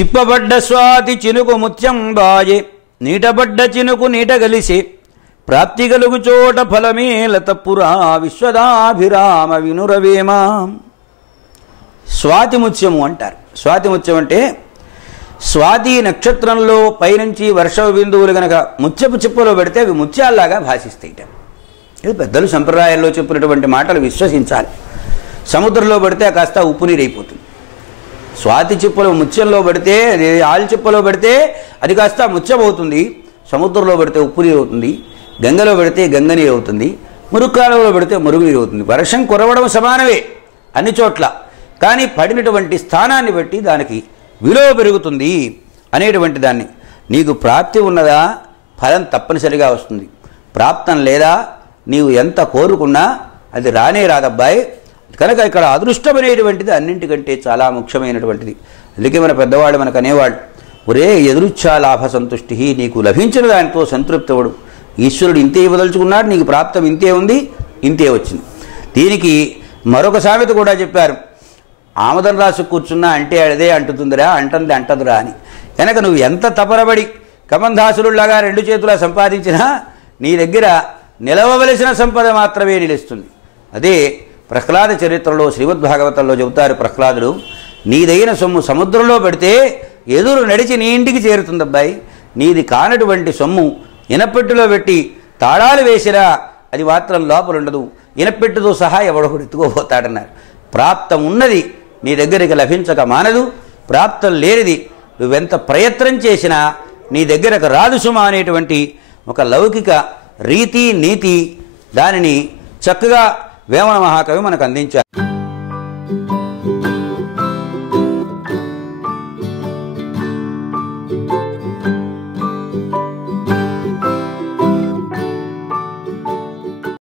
చిప్పబడ్డ స్వాతి చినుకు ముత్యం బాయే నీటబడ్డ చినుకు నీట గలిసే ప్రాప్తి కలుగు చోట ఫలమేల తప్పురా విశ్వదాభిరామ వినురవేమ. స్వాతి ముత్యము అంటారు. స్వాతి ముత్యం అంటే స్వాతి నక్షత్రంలో పైనుంచి వర్ష బిందువులు గనక ముత్యపు చిప్పలో పెడితే అవి ముత్యాల్లాగా భాషిస్తాయిట. ఇది పెద్దలు సంప్రదాయాల్లో చెప్పినటువంటి మాటలు విశ్వసించాలి. సముద్రంలో పడితే కాస్త ఉప్పు నీరు అయిపోతుంది. స్వాతి చిప్పలో ముత్యంలో పడితే ఆలు చిప్పలో పెడితే అది కాస్త ముత్యం అవుతుంది. సముద్రంలో పడితే ఉప్పు నీరు అవుతుంది. గంగలో పెడితే గంగ నీరు అవుతుంది. మురుక్కాలలో పెడితే మురుగు నీరు అవుతుంది. వర్షం కురవడం సమానమే అన్ని చోట్ల, కానీ పడినటువంటి స్థానాన్ని బట్టి దానికి విలువ పెరుగుతుంది అనేటువంటి దాన్ని. నీకు ప్రాప్తి ఉన్నదా ఫలం తప్పనిసరిగా వస్తుంది. ప్రాప్తం లేదా నీవు ఎంత కోరుకున్నా అది రానే రాదబ్బాయి. కనుక ఇక్కడ అదృష్టం అనేటువంటిది అన్నింటికంటే చాలా ముఖ్యమైనటువంటిది. అందుకే మన పెద్దవాళ్ళు మనకు అనేవాళ్ళు, ఒరే ఎదురుచ్ఛా లాభ సంతుష్టి, నీకు లభించిన దానితో సంతృప్తివడు. ఈశ్వరుడు ఇంతే ఇవ్వదలుచుకున్నాడు, నీకు ప్రాప్తం ఇంతే ఉంది, ఇంతే వచ్చింది. దీనికి మరొక సామెత కూడా చెప్పారు, ఆమదం రాసు కూర్చున్నా అంటే అదే అంటుతుందిరా, అంటుంది అంటదురా అని. కనుక నువ్వు ఎంత తపరబడి కమంధాసురులాగా రెండు చేతులా సంపాదించినా నీ దగ్గర నిలవవలసిన సంపద మాత్రమే నిలుస్తుంది. అదే ప్రహ్లాద చరిత్రలో శ్రీమద్భాగవతంలో చెబుతారు ప్రహ్లాదుడు, నీదైన సొమ్ము సముద్రంలో పెడితే ఎదురు నడిచి నీ ఇంటికి చేరుతుందబ్బాయి. నీది కానటువంటి సొమ్ము ఇనపెట్టులో పెట్టి తాళాలు వేసిరా అది మాత్రం లోపలుండదు, ఇనపెట్టుతో సహా ఎవడొకడు ఎత్తుకోబోతాడన్నారు. ప్రాప్తం ఉన్నది నీ దగ్గరికి లభించక మానదు, ప్రాప్తం లేనిది నువ్వెంత ప్రయత్నం చేసినా నీ దగ్గరకు రాదు సుమా అనేటువంటి ఒక లౌకిక రీతి నీతి దానిని చక్కగా వేమన మహాకవి మనకు అందించారు.